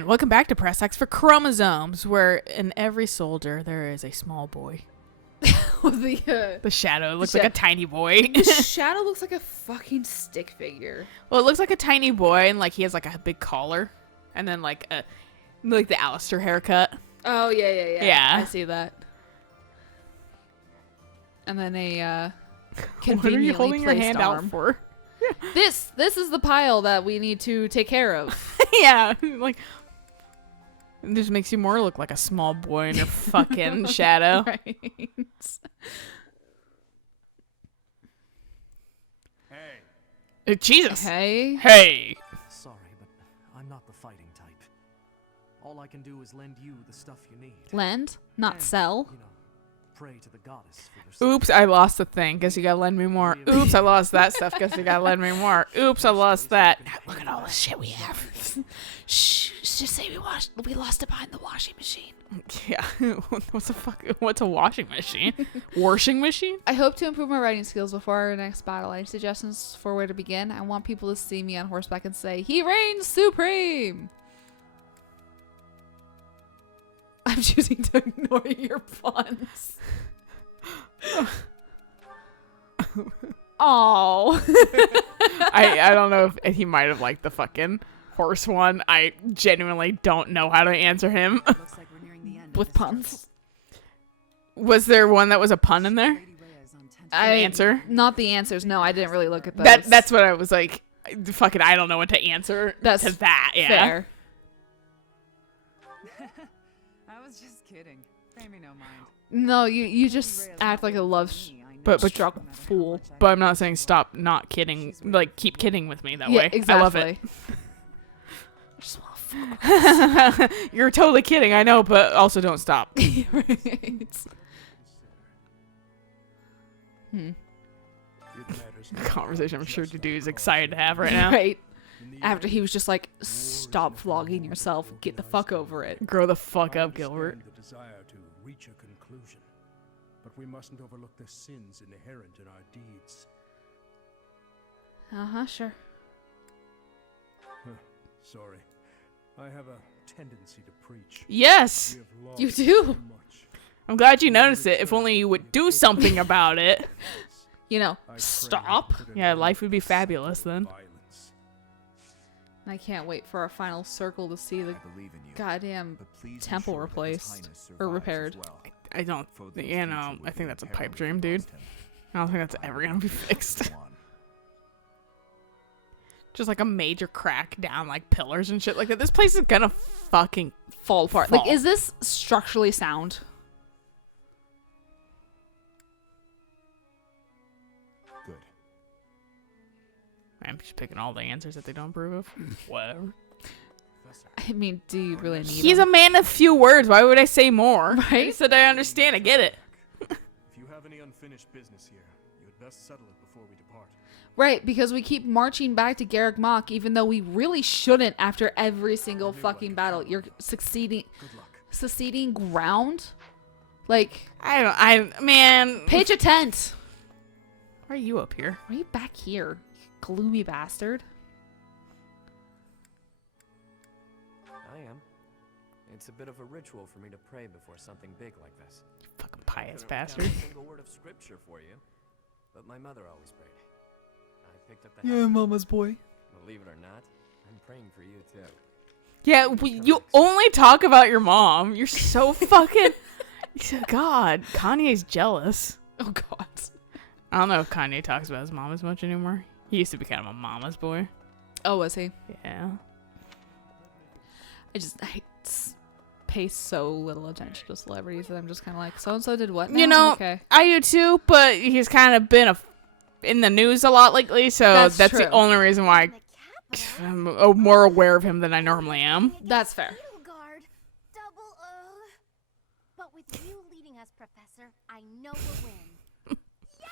again, welcome back to Press X for Chromosomes, where in every soldier there is a small boy. The shadow looks like a tiny boy. The shadow looks like a fucking stick figure. Well, it looks like a tiny boy, and like he has like a big collar, and then like the Alistair haircut. Oh yeah. Yeah, I see that. And then a what are you holding your hand arm. out for? This is the pile that we need to take care of. Yeah, like it just makes you more look like a small boy in your fucking shadow. Right. Hey. Jesus. Hey. Sorry, but I'm not the fighting type. All I can do is lend you the stuff you need. Lend, not And, sell. You know, pray to the goddess for their Oops, I lost the thing. Guess you gotta lend me more. Oops, I lost that stuff. Guess you gotta lend me more. Oops, I lost that. Look at all the shit we have. Shh, just say we lost it behind the washing machine. Yeah. What's the fuck? What's a washing machine? Washing machine? I hope to improve my writing skills before our next battle. Any suggestions for where to begin? I want people to see me on horseback and say, "He reigns supreme." I'm choosing to ignore your puns. Oh. I don't know if he might have liked the fucking horse one. I genuinely don't know how to answer him. Looks like we're nearing the end With puns. Was there one that was a pun in there? Answer? Not the answers. No, I didn't really look at those. That's what I was like. Fucking, I don't know what to answer That's to that. Yeah. fair. I was just kidding. Pay me no mind. No, you just act like a love But struck fool. But I'm not saying stop not kidding. Like, keep kidding with me that Yeah, way. exactly. I love it. Just wanna fuck. You're totally kidding, I know, but also don't stop. Right. Conversation I'm sure Dude is excited to have right now. Right. After he was just like, stop flogging yourself. Get the fuck over it. Grow the fuck up, Gilbert. The desire to reach a conclusion, but we mustn't overlook the sins inherent in our deeds. Uh-huh, sure. Sorry, I have a tendency to preach. Yes! We have lost You do. so much. I'm glad you noticed it. If only you would do something about it. You know, I pray stop. to put an Yeah, end life would be to fabulous then. violence. I can't wait for our final circle to see the I believe in you, goddamn but please temple ensure that His replaced Highness or survives repaired. as well. I don't, For those you know, future I think would that's a be pipe imperative dream, we dude. lost him. I don't think that's ever gonna be fixed. Go on. Just like a major crack down, like pillars and shit like that. This place is gonna fucking Fall apart. fall. Like, is this structurally sound? Good. I'm just picking all the answers that they don't approve of. Whatever. I mean, do you really need He's them? a man of few words. Why would I say more? Right? I said I understand. I get it. If you have any unfinished business here, you had best settle it before we depart. Right, because we keep marching back to Garrick Mach, even though we really shouldn't after every single fucking battle. You're Good luck. succeeding ground? Like, Man. pitch a tent. Why are you up here? Why are you back here, you gloomy bastard? I am. It's a bit of a ritual for me to pray before something big like this. Fucking pious I bastard. couldn't recount a single word of scripture for you, but my mother always prayed. I picked up the Yeah, habit. mama's boy. Believe it or not, I'm praying for you too. Yeah, you only talk about your mom. You're so fucking... God, Kanye's jealous. Oh, God. I don't know if Kanye talks about his mom as much anymore. He used to be kind of a mama's boy. Oh, was he? Yeah. I pay so little attention to celebrities that I'm just kind of like, so-and-so did what now? You know, Okay. I do too, but he's kind of been in the news a lot lately, so that's the true. only reason why I'm more aware of him than I normally am. That's fair. Guard, double O. But with you leading us, Professor, I know we'll win. Yeah!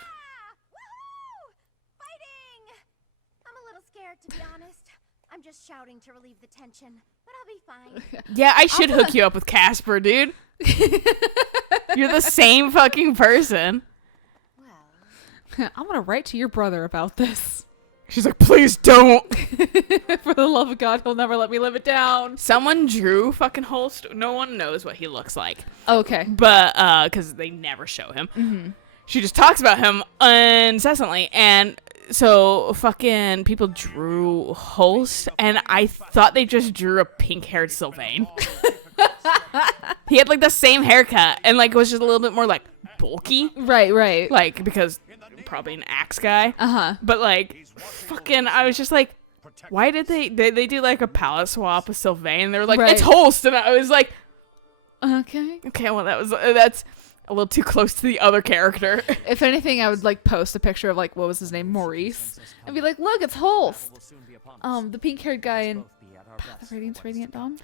Woohoo! Fighting! I'm a little scared, to be honest. I'm just shouting to relieve the tension, but I'll be fine. Yeah, I should hook you up with Casper, dude. You're the same fucking person. Well, I'm going to write to your brother about this. She's like, please don't. For the love of God, he'll never let me live it down. Someone drew fucking Holst. No one knows what he looks like. Okay. But, because they never show him. Mm-hmm. She just talks about him incessantly. And so fucking people drew Holst. And I thought they just drew a pink-haired Sylvain. He had, like, the same haircut. And, like, it was just a little bit more, like, bulky. Right. Like, because probably an axe guy. Uh-huh. But, like, fucking, I was just like, why did they do, like, a palette swap with Sylvain? They were like, it's Holst. And I was like, okay, well, that's a little too close to the other character. If anything, I would, like, post a picture of, like, what was his name? Maurice. And be like, look, it's Holst. The pink-haired guy in Path of Radiant Dawn.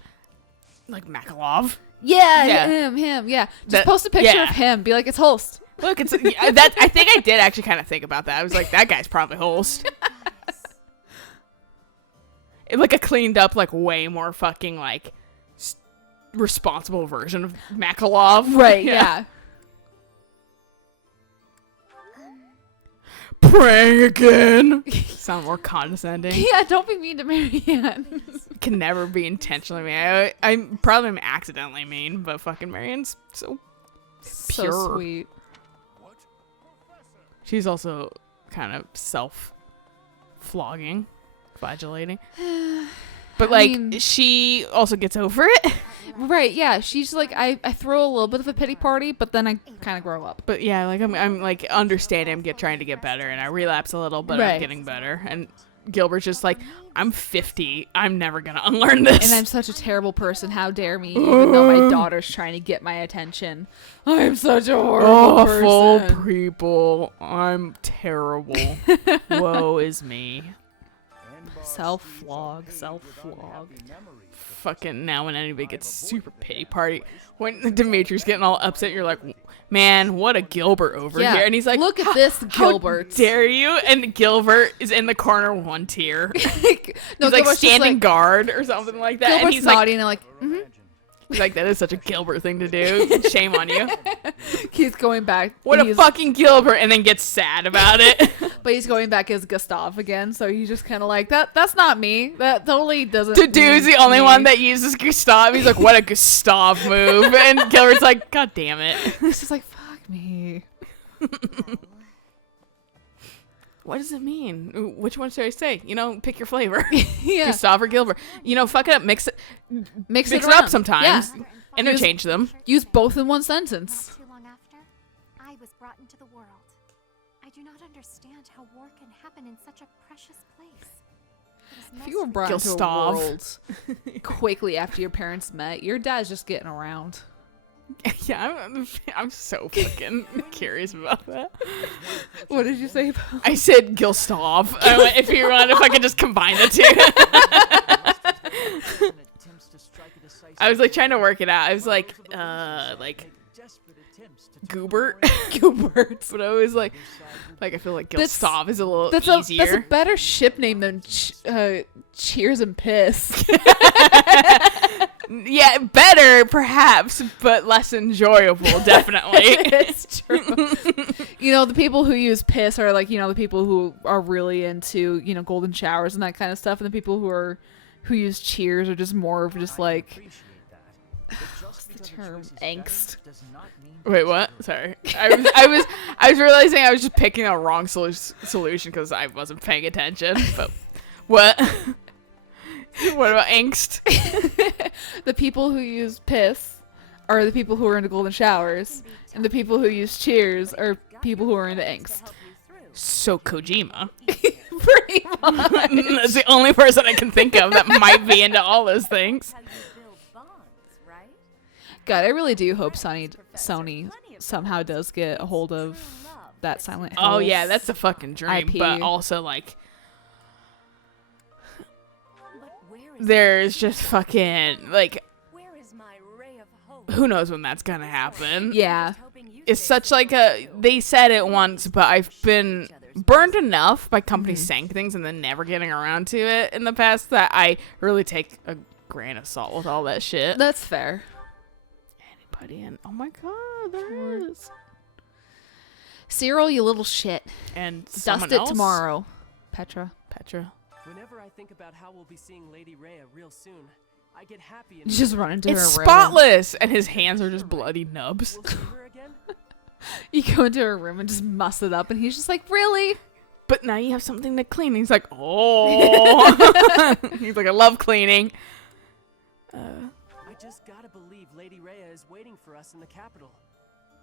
Like Makalov. Yeah, him, yeah. Just post a picture of him. Be like, it's Holst. Look, it's that. I think I did actually kind of think about that. I was like, that guy's probably Holst. Like a cleaned up, like way more fucking like responsible version of Makalov. Right, yeah. Praying again. Sound more condescending. Yeah, don't be mean to Marianne. Can never be intentionally mean. I'm probably accidentally mean, but fucking Marianne's so pure. So sweet. She's also kind of self-flogging, flagellating. But, like, I mean, she also gets over it. Right, yeah. She's like, I throw a little bit of a pity party, but then I kind of grow up. But, yeah, like, I'm like, understanding I'm trying to get better, and I relapse a little, but I'm getting better. And Gilbert's just like, I'm 50. I'm never going to unlearn this. And I'm such a terrible person. How dare me, even though my daughter's trying to get my attention. I'm such a horrible person. Awful people. I'm terrible. Woe is me. Self-flog. Fucking now when anybody gets super pity party, when Dimitri's getting all upset, you're like, man, what a Gilbert over here. And he's like, look at this, Gilbert. How dare you? And Gilbert is in the corner one tier. No, he's like standing guard or something like that. Gilbert's and he's nodding like, and like, he's like, that is such a Gilbert thing to do. Shame on you. He's going back. What a fucking Gilbert, and then gets sad about it. But he's going back as Gustav again, so he's just kind of like, that's not me. That totally doesn't. Dude's the only one that uses Gustav. He's like, what a Gustav move. And Gilbert's like, God damn it. He's just like, fuck me. What does it mean? Which one should I say? You know, pick your flavor. Yeah. Gustav or Gilbert. You know, fuck it up. Mix it around. up sometimes. Yeah. Interchange them. Use both in one sentence. Not too long after, I was brought into the world. I do not understand how war can happen in such a precious place. If you were brought into a world quickly after your parents met, your dad's just getting around. Yeah, I'm so fucking curious about that. What did you say? I said Gustav. I went, if I could just combine the two. I was like trying to work it out. I was like Goobert. Goobert. But I was like I feel like Gustav is a little easier. That's a better ship name than Cheers and Piss. Yeah, better perhaps, but less enjoyable, definitely. It's true. You know, the people who use piss are like, you know, the people who are really into, you know, golden showers and that kind of stuff, and the people who use cheers are just more of just like, what's the term? Angst. Wait, what? Sorry, I was realizing I was just picking a wrong solution because I wasn't paying attention. But what? What about angst? The people who use piss are the people who are into golden showers, and the people who use cheers are people who are into angst. So Kojima. Pretty much. That's the only person I can think of that might be into all those things. God, I really do hope Sony somehow does get a hold of that Silent Hill. Oh yeah, that's a fucking dream. IP. But also like, there's just fucking like, who knows when that's gonna happen? Yeah. It's such like they said it once, but I've been burned enough by companies saying things and then never getting around to it in the past that I really take a grain of salt with all that shit. That's fair. Anybody in? Oh my god, there is. Cyril, you little shit. And Dust it tomorrow. Petra. Petra. Whenever I think about how we'll be seeing Lady Rhea real soon, I get happy You and just run into It's her room. spotless, and his hands are just bloody nubs. we'll see her again. You go into her room and just muss it up, and he's just like, really? But now you have something to clean. He's like, oh. He's like, I love cleaning. I just gotta believe Lady Rhea is waiting for us in the capital.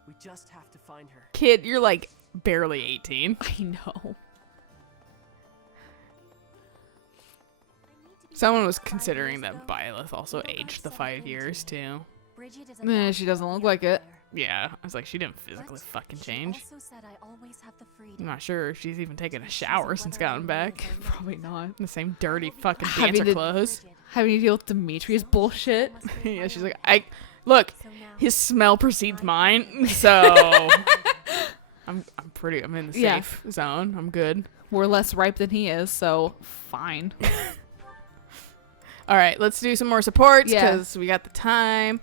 We just have to find her. Kid, you're like barely 18. I know. Someone was considering that Byleth also aged the 5 years too. Bridget is a Nah, she doesn't look like it. Yeah, I was like, she didn't physically fucking change. Also said I always have the freedom. I'm not sure if she's even taken a shower since gotten back. Probably not. In the same dirty fucking Having dancer to- clothes. Having to deal with Dimitri's bullshit. Yeah, she's like, look, So now his smell precedes mine, so I'm in the Yeah. safe zone. I'm good. We're less ripe than he is, so fine. All right, let's do some more supports Yeah. because we got the time.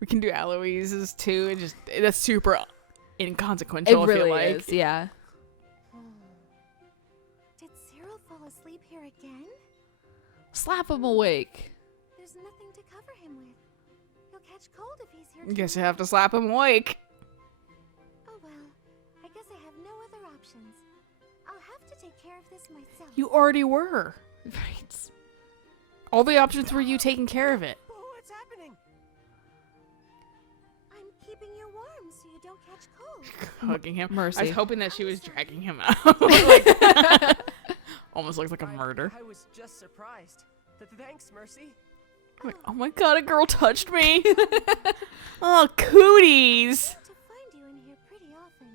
We can do Eloise's too. It just that's super It inconsequential. I really feel like. is, yeah. did Cyril fall asleep here again? Slap him awake. There's nothing to cover him with. He'll catch cold if he's here. I guess too you have to slap him awake. Oh well, I guess I have no other options. I'll have to take care of this myself. You already were. Right. All the options were you taking care of it. Oh, what's happening? I'm keeping you warm so you don't catch cold. Hugging him. I Mercy. was hoping that she was dragging him out. Like, almost looks like a murder. I was just surprised. Thanks, Mercy. I'm like, oh my god, a girl touched me. Oh, cooties. To find you in here pretty often.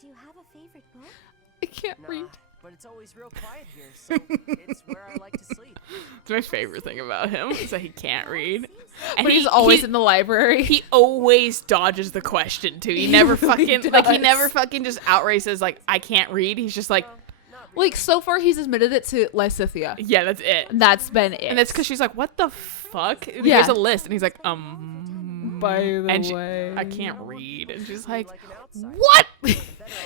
Do you have a favorite book? I can't Nah, read. but it's always real quiet here, so it's where I like to sleep. It's my favorite thing about him is that he can't read. And But he's always in the library. He always dodges the question too. He never fucking he never fucking just outright says like I can't read. He's just like, Like, so far he's admitted it to Lysithia. yeah, that's it. And that's been it. And that's because she's like, what the fuck? Yeah. Here's a list, and he's like, By the and she- way. I can't read, and she's like, Like an outsider. what?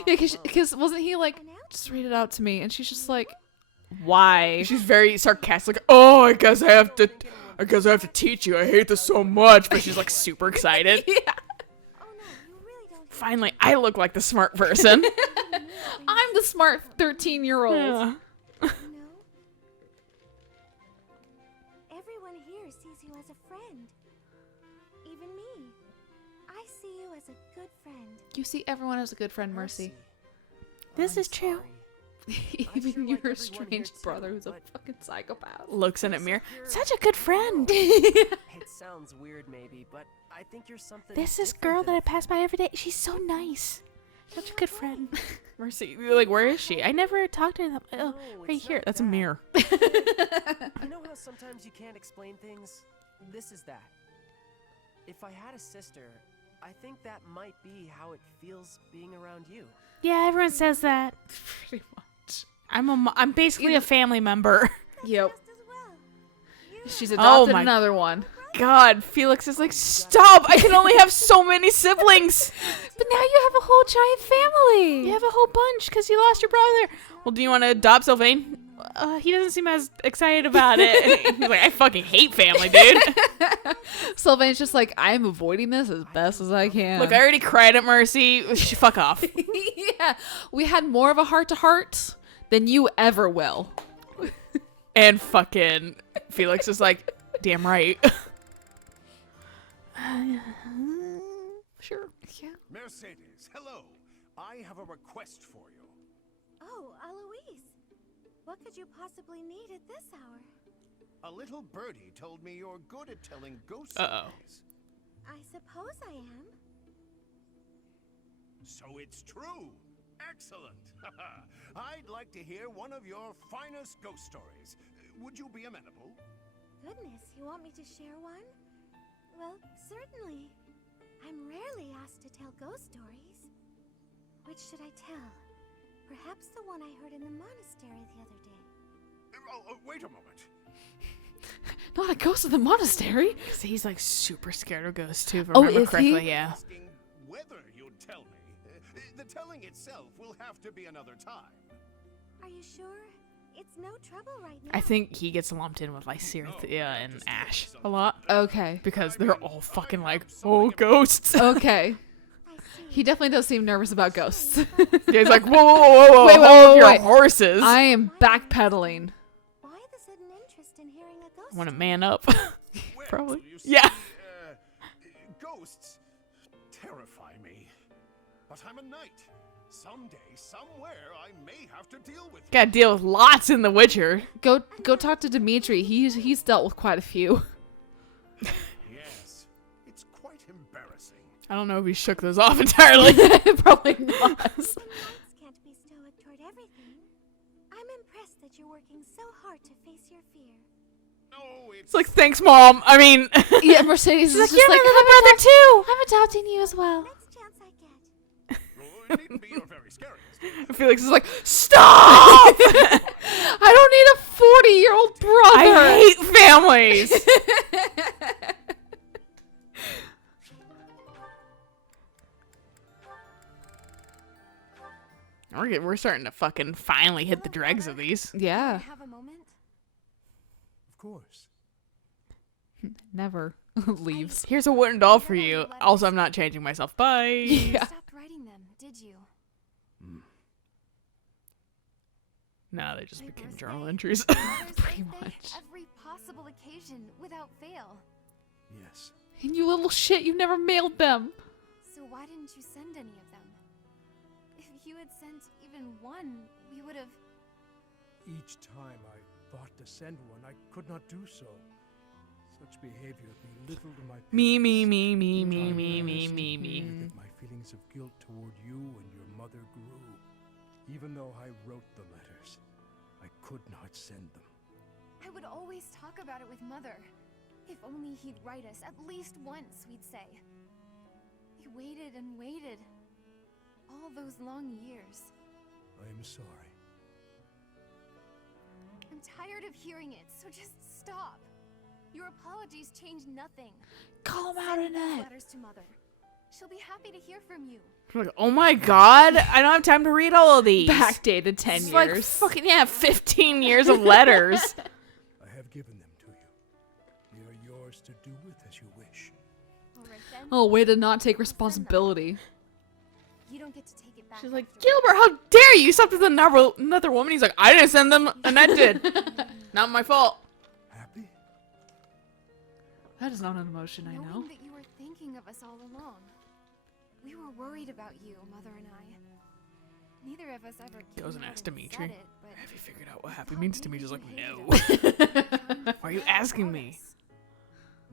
Yeah, because wasn't he like, just read it out to me? And she's just like, why? She's very sarcastic. Like, oh, I guess I have to teach you. I hate this so much, but she's like super excited. Yeah. Oh no, you really don't. Finally, I look like the smart person. I'm the smart 13-year-old. Yeah. You know? Everyone here sees you as a friend. Even me. I see you as a good friend. You see everyone as a good friend, Mercy. This I'm is true. sorry. Even sure like your everyone here estranged too, brother who's a but- fucking psychopath. Looks in a mirror. Such a good friend. It sounds weird maybe, but I think you're something This is different girl than that I pass by every day. She's so nice. Such a good friend. Mercy, you're like, where is she? I never talked to her. Oh, No, right it's here. not That's a that. mirror. You know how sometimes you can't explain things? This is that. If I had a sister, I think that might be how it feels being around you. Yeah, everyone says that. Pretty much. I'm basically a family member. Yep. Just as well. You She's have adopted my- another one. God, Felix is like, stop! I can only have so many siblings. But now you have a whole giant family. You have a whole bunch because you lost your brother. Well, do you want to adopt Sylvain? He doesn't seem as excited about it. He's like, I fucking hate family, dude. Sylvain's just like, I'm avoiding this as best as I can. Look, I already cried at Mercy. Fuck off. Yeah, we had more of a heart-to-heart than you ever will. And fucking Felix is like, damn right. Sure. Yeah. Mercedes, hello. I have a request for you. Oh, Eloise. What could you possibly need at this hour? A little birdie told me you're good at telling ghost Uh-oh. stories. I suppose I am. So it's true. Excellent. I'd like to hear one of your finest ghost stories. Would you be amenable? Goodness, you want me to share one? Well, certainly. I'm rarely asked to tell ghost stories. Which should I tell? Perhaps the one I heard in the monastery the other day. Wait a moment. Not a ghost of the monastery. He's like super scared of ghosts too, if I Oh, remember is he? correctly. Yeah. Asking whether you'd tell me. The telling itself will have to be another time. Are you sure? It's no trouble right now. I think he gets lumped in with Lycirthia and Ash a lot Okay. because they're all fucking like, oh, ghosts. Okay. I see. He definitely does seem nervous about ghosts. Yeah, he's like, whoa, whoa, whoa, whoa, Wait, wait, hold wait, your wait. horses. I am backpedaling. Why the sudden interest in hearing a ghost? Want to man up? Well, Probably. you see, Yeah. Ghosts terrify me. But I'm a knight. Someday, somewhere, I may have to deal with you. Gotta deal with lots in The Witcher. Go talk to Dimitri. He's dealt with quite a few. Yes, it's quite embarrassing. I don't know if he shook those off entirely. Probably not. Knights can't be stoic toward everything. I'm impressed that you're working so hard to face your fear. No, It's like, thanks, Mom. I mean, Yeah, Mercedes is like, just you're like, my little brother too. I'm adopting you as well. Next chance I get. Oh, it needn't be your very scariest. Felix is like, stop! I don't need a 40-year-old brother. I hate families. We're starting to fucking finally hit the dregs of these. Yeah, Have a moment? Of course. never leaves. Here's a wooden doll for you. Also, I'm not changing myself. Bye. Yeah. Stopped writing them, did you? No, they just My became birthday, journal entries. Mother's Pretty birthday, much. Every possible occasion, without fail. Yes. And you little shit, you never mailed them. So why didn't you send any of them? If you had sent even one, we would have... Each time I thought to send one, I could not do so. Such behavior belittled my Me, parents. me, me, me, And me, I me, me, honestly me, believe me. that my feelings of guilt toward you and your mother grew. Even though I wrote the letters, I could not send them. I would always talk about it with Mother. If only he'd write us at least once, we'd say. We waited and waited. All those long years. I am sorry. I'm tired of hearing it, so just stop. Your apologies change nothing. Call him out, Send these Annette. letters to Mother. She'll be happy to hear from you. Like, oh my god, I don't have time to read all of these. Backdated 10 It's years. like fucking, yeah, 15 years of letters. I have given them to you. They are yours to do with as you wish. All right then. Oh, way to not take responsibility. You don't get to take it back. She's like, after Gilbert, how dare you? Stop with another woman. He's like, I didn't send them. Annette did. Not my fault. Happy? That is not an emotion, I know. Knowing that you were thinking of us all along. We were worried about you, Mother and I. Neither of us ever Goes and came out asks and Dimitri. said it, but Have you figured out what I happy thought means to me? maybe Just like, you no. hated us. Why are you asking me?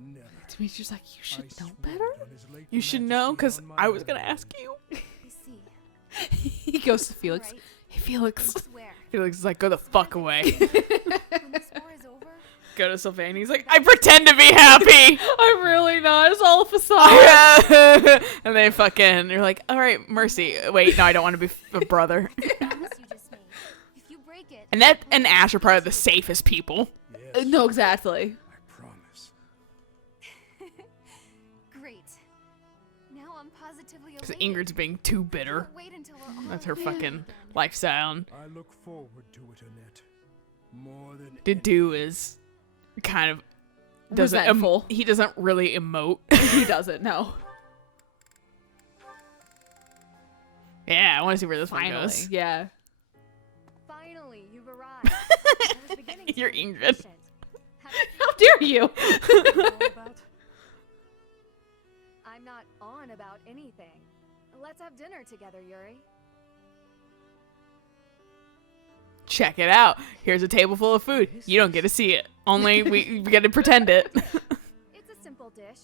Never. Dimitri's like, you I should know swore better. on his late You should majesty know, because on my I was going to wedding ask you. You see, He goes to Felix. Alright. Hey, Felix. swear. Felix is like, go the fuck away. When this war is over, Go to Sylvain. He's like, I pretend to be happy. I'm really not. It's all a facade. And they fucking, you're like, all right, Mercy. Wait, no, I don't want to be a brother. promise you just made. If you break it, Annette and Ash are probably the safest people. Yes, No, exactly. I promise. great. Now I'm positively Because elated. Ingrid's being too bitter. Can't wait until we're all That's her alone fucking again. lifestyle. And I look forward to it, Annette. More than Didu is kind of doesn't Resentful. he doesn't really emote. He doesn't, no. Yeah, I want to see where this one Finally. goes. Yeah. Finally, you've arrived. I was beginning to You're be Ingrid. impatient. How dare you? All about? I'm not on about anything. Let's have dinner together, Yuri. Check it out. Here's a table full of food. You don't get to see it. Only we get to pretend it. It's a simple dish.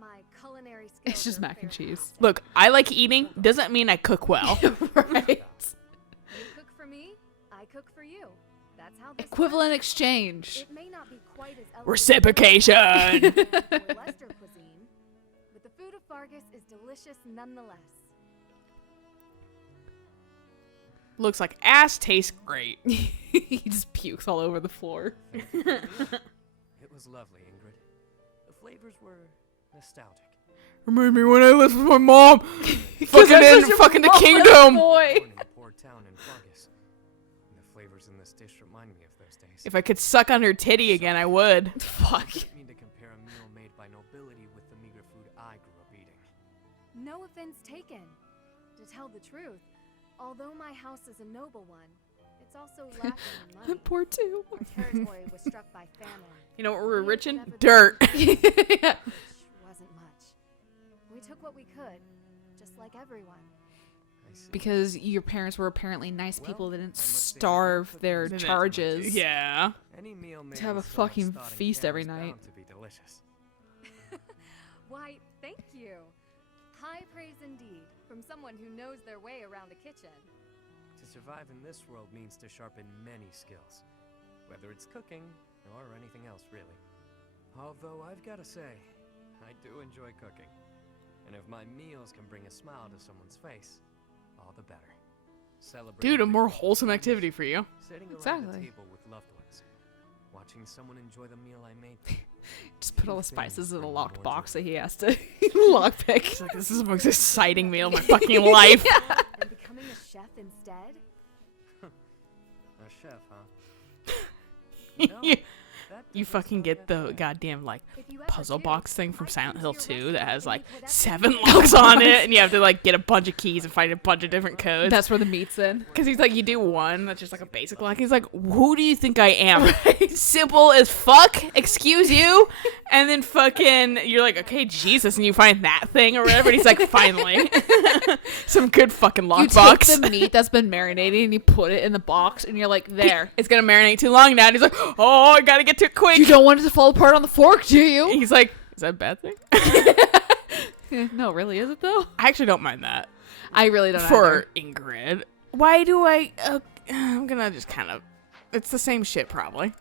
My culinary skills It's just are mac and fairly cheese. modest. Look, I like eating. Doesn't mean I cook well. Right. You cook for me, I cook for you. That's how this Equivalent works. exchange. It may not be quite as elegant Reciprocation. as Leicester cuisine, but the food of Fargus is delicious nonetheless. Looks like ass, tastes great. He just pukes all over the floor. It was lovely, Ingrid. The flavors were nostalgic. Remind me when I lived with my mom. Because Fucking I'm in such a fucking the mama's kingdom. boy. Born in a poor town in Vargas. The flavors in this dish remind me of those days. If I could suck on her titty again, I would. Fuck. I didn't mean to compare a meal made by nobility with the meager food I grew up eating. No offense taken. To tell the truth, although my house is a noble one, it's also lacking in money. Poor too. Our territory was struck by famine. You know what we're We rich had in? never Dirt. Which wasn't much. We took what we could, just like everyone. I see. Because your parents were apparently nice people that Well, didn't I must say, starve I their put those charges. Yeah. Any meal made To have with a so much fucking thought and feast care every is night. bound to be delicious. Why, thank you. High praise indeed from someone who knows their way around a kitchen. To survive in this world means to sharpen many skills, whether it's cooking or anything else, really. Although I've got to say, I do enjoy cooking. And if my meals can bring a smile to someone's face, all the better. Celebrating Dude, a more victories, wholesome activity for you. Sitting around Exactly. the table with loved ones, watching someone enjoy the meal I made them. Just put all the Few spices things in a bring locked more box joy. that he has to lockpick. It's like, this is the most exciting meal of my fucking life. And becoming a chef instead? A chef, huh? You- That You doesn't fucking sound get that the bad. goddamn, like, If you ever puzzle do, box thing from I'd Silent come Hill to your 2 that restaurant has, and like, eat whatever 7 you locks want. on it, and you have to, like, get a bunch of keys and find a bunch of different codes. That's where the meat's in. Because he's like, you do one that's just like a basic lock. He's like, who do you think I am? Simple as fuck. Excuse you. And then fucking, you're like, okay, Jesus, and you find that thing or whatever. And he's like, finally, some good fucking You lockbox. take the meat that's been marinating and you put it in the box and you're like, there. It's gonna marinate too long now. And he's like, oh, I gotta get to it quick. You don't want it to fall apart on the fork, do you? He's like, is that a bad thing? No, really, is it though? I actually don't mind that I really don't for Ingrid. Why do I? I'm gonna just kind of. It's the same shit probably.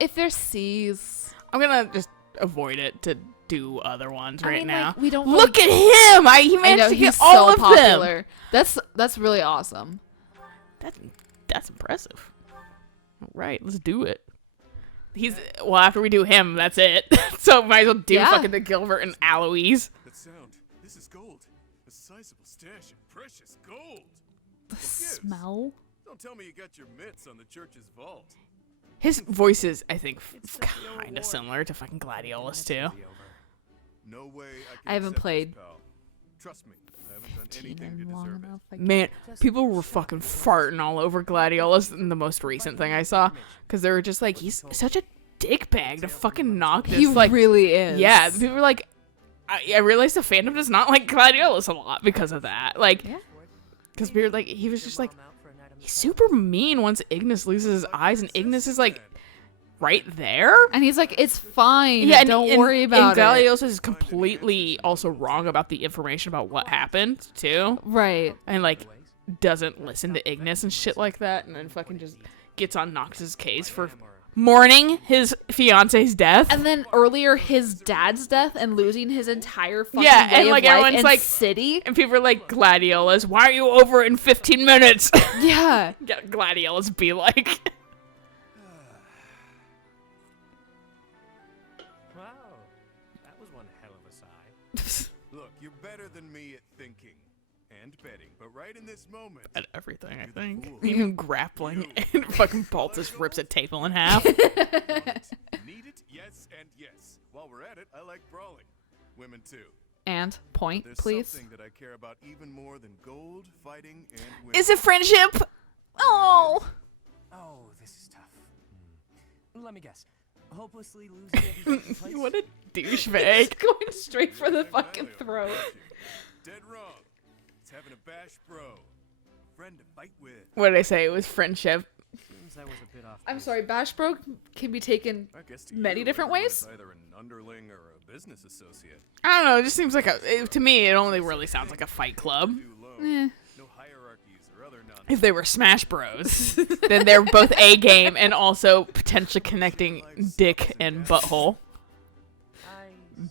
If there's C's. I'm gonna just avoid it to do other ones right now. Like, we don't Look at him! He I managed know, to get he's all so of them. popular. That's really awesome. That's impressive. All right, let's do it. After we do him, that's it. So might as well do Yeah. fucking the Gilbert and Aloise. That sound. This is gold. A sizable stash of precious gold. The gives? smell. Don't tell me you got your mitts on the church's vault. His voice is, I think, kind of similar to fucking Gladiolus too. No way I haven't accept this, played pal. Trust me, I haven't done 15 anything to and long deserve it. enough. Man, people were fucking farting all over Gladiolus in the most recent thing I saw, because they were just like, he's such a dickbag to fucking knock this, He like, really is. yeah, people were like, I realized the fandom does not like Gladiolus a lot because of that, like, Yeah. because we were like, he was just like, he's super mean once Ignis loses his eyes, and Ignis is like, right there. And he's like, it's fine. Yeah, don't worry about and it. Gladiolus is completely also wrong about the information about what happened too, Right. and like doesn't listen to Ignis and shit like that, and then fucking just gets on Nox's case for mourning his fiance's death. And then earlier, his dad's death and losing his entire fucking Yeah, way and, of like, life everyone's and like- city. And people are like, Gladiolus, why are you over in 15 minutes? Yeah. Get Gladiolus be like. Wow, that was one hell of a sigh. Look, you're better than me at thinking and betting, but right in this moment, At everything, I You're the think. fool. Even grappling, and fucking Baltus rips a table in half. need it, yes, and yes. While we're at it, I like brawling. Women too. And point, There's please. something that I care about even more than gold, fighting, and women. Is it friendship? Oh. Oh, this is tough. Let me guess. Hopelessly losing every place? What a douchebag. Going straight for the Think fucking highly of throat. friendship. Dead wrong. It's having a bash bro. Friend to fight with. What did I say? It was friendship. Seems I was a bit off I'm base. sorry, Bash Bro can be taken I guess to many you, different everyone ways. is either an underling or a business associate. I don't know. It just seems like to me, it only really sounds like a fight club. Do low. Eh. No hierarchies or other nonsense. If they were Smash Bros, then they're both A game and also potentially connecting dick and butthole,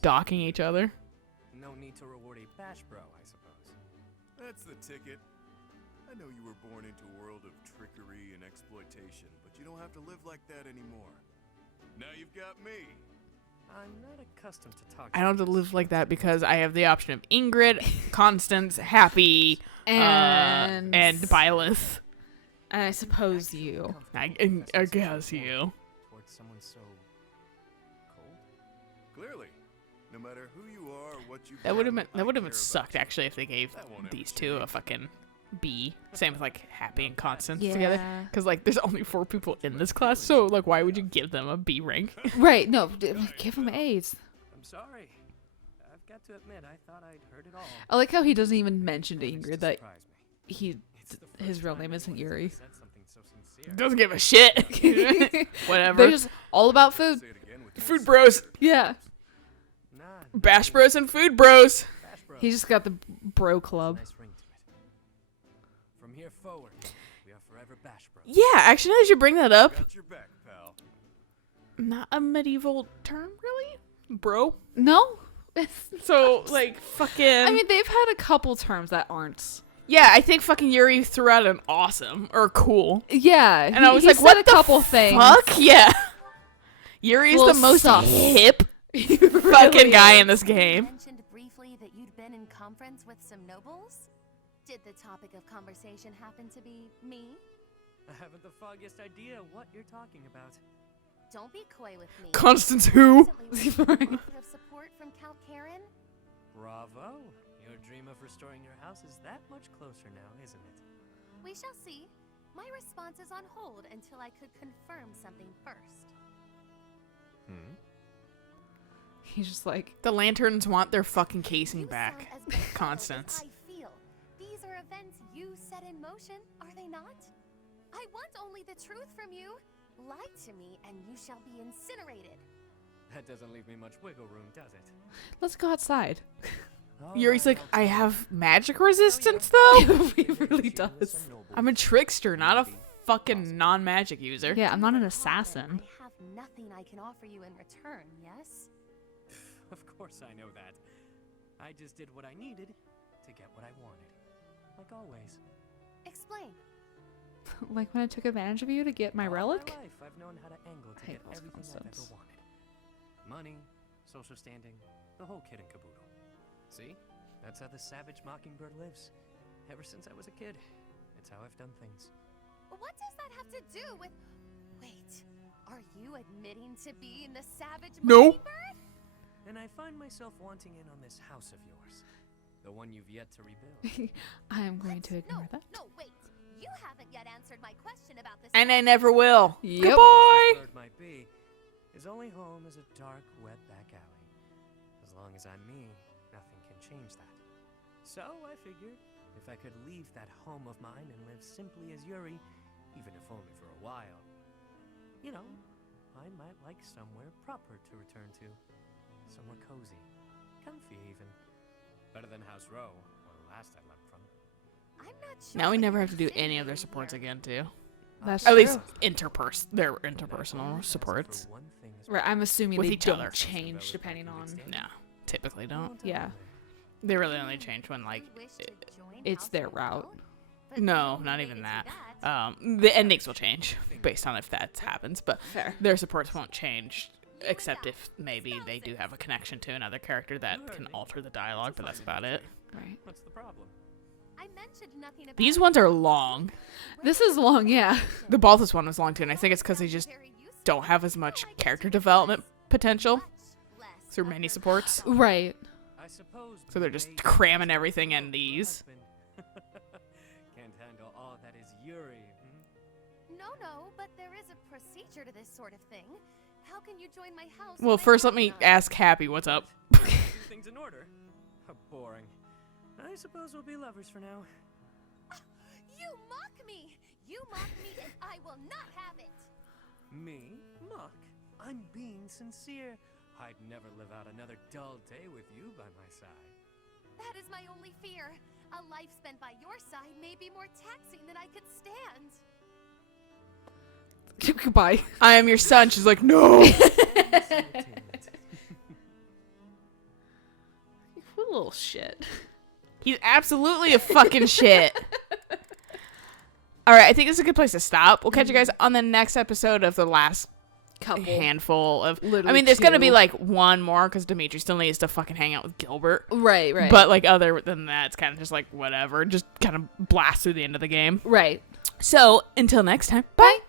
docking each other. No need to reward a bash bro, I suppose. That's the ticket. I know you were born into a world of trickery and exploitation, but you don't have to live like that anymore. Now you've got me. I'm not accustomed to talking. I don't have to live like that because I have the option of Ingrid, Constance, Happy, and Byleth. And I suppose you. I guess you. Towards someone so cold. Clearly, no matter who you are, or what you That would have been sucked actually if they gave these two a fucking B. Same with like Happy and Constance together. Yeah. Because like there's only 4 people in this class, so like why would you give them a B rank? Right, no, give him A's. I'm sorry. I've got to admit, I thought I'd heard it all. I like how he doesn't even mention to Managed Ingrid that surprise me. his real name isn't Yuri. Said something so sincere. Doesn't give a shit. Whatever. They're just all about food. Say it again with Food bros. Yeah. Nah, Bash bros and food bros. Bash Bros. He just got the bro club. Nice ring to it. From here forward, we are forever Bash Bros. Yeah, actually, now that you bring that up, got your back, pal. not a medieval term, really? Bro? No? So, like, fucking... I mean, they've had a couple terms that aren't. yeah, I think fucking Yuri threw out an awesome, or cool. Yeah. And I was he like, said what a the couple things. fuck? Yeah. Yuri's Little the most sus. hip He fucking really guy is. in this game. Mentioned briefly that you'd been in conference with some nobles. Did the topic of conversation happen to be me? I haven't the foggiest idea what you're talking about. Don't be coy with me. Constance who? Recently received an offer of support from Count Karen. Bravo. Your dream of restoring your house is that much closer now, isn't it? We shall see. My response is on hold until I could confirm something first. He's just like, The Lanterns want their fucking casing You back. sound as compelled Constance. as I feel. These are events you set in motion, are they not? I want only the truth from you. Lie to me and you shall be incinerated. That doesn't leave me much wiggle room, does it? let's go outside. Yuri's like, I I'll have magic resistance, though? He really does. I'm a trickster, not a fucking non-magic user. Yeah, I'm not an Recall that assassin. I have nothing I can offer you in return, yes? Of course I know that. I just did what I needed to get what I wanted. Like always. Explain. Like when I took advantage of you to get my All relic? life, I've known how to angle to I hate get those everything I've concepts. ever wanted. Money, social standing, the whole kit and caboodle. See? That's how the savage mockingbird lives. Ever since I was a kid. It's how I've done things. What does that have to do with... Wait, are you admitting to being the savage No. mockingbird? And I find myself wanting in on this house of yours. The one you've yet to rebuild. I am going to What? ignore that. No, wait. You haven't yet answered my question about this. And I never will. Yep. Goodbye. Bird might be. His only home is a dark, wet back alley. As long as I'm me, nothing can change that. So I figured if I could leave that home of mine and live simply as Yuri, even if only for a while, you know, I might like somewhere proper to return to. Somewhere cozy, comfy even. Better than House Row, or the last I left from. I'm not sure. Now we what never you're have to do any of their insinuating supports here. again, too. That's At least true. their interpersonal supports. Right, I'm assuming With they each don't other. change depending on. No, typically don't. Yeah. They really only change when, like, You wish to join It's House their of route. Gold? But the no, only not way even to do that. The endings will change based on if that happens, but Fair. their supports won't change except if maybe they do have a connection to another character that can alter the dialogue, but that's about it. Right. What's the problem? I mentioned nothing about These ones are long. This is long, yeah. The Balthus one was long too, and I think it's because they just don't have as much character development potential through many supports. Right. I suppose. So they're just cramming everything in these. Can't handle all that is Yuri. No, but there is a procedure to this sort of thing. How can you join my house? Well, when I first let have me none? ask Happy what's up. Do things in order. How boring. I suppose we'll be lovers for now. You mock me! You mock me and I will not have it! Me? Mock? I'm being sincere. I'd never live out another dull day with you by my side. That is my only fear. A life spent by your side may be more taxing than I could stand. Goodbye. I am your son. She's like, no. What a little shit. He's absolutely a fucking shit. All right, I think this is a good place to stop. We'll catch you guys on the next episode of the last Couple. handful of. I Literally mean, there's gonna be two. like one more because Dimitri still needs to fucking hang out with Gilbert. Right. But like other than that, it's kind of just like whatever. Just kind of blast through the end of the game. Right. So until next time, bye.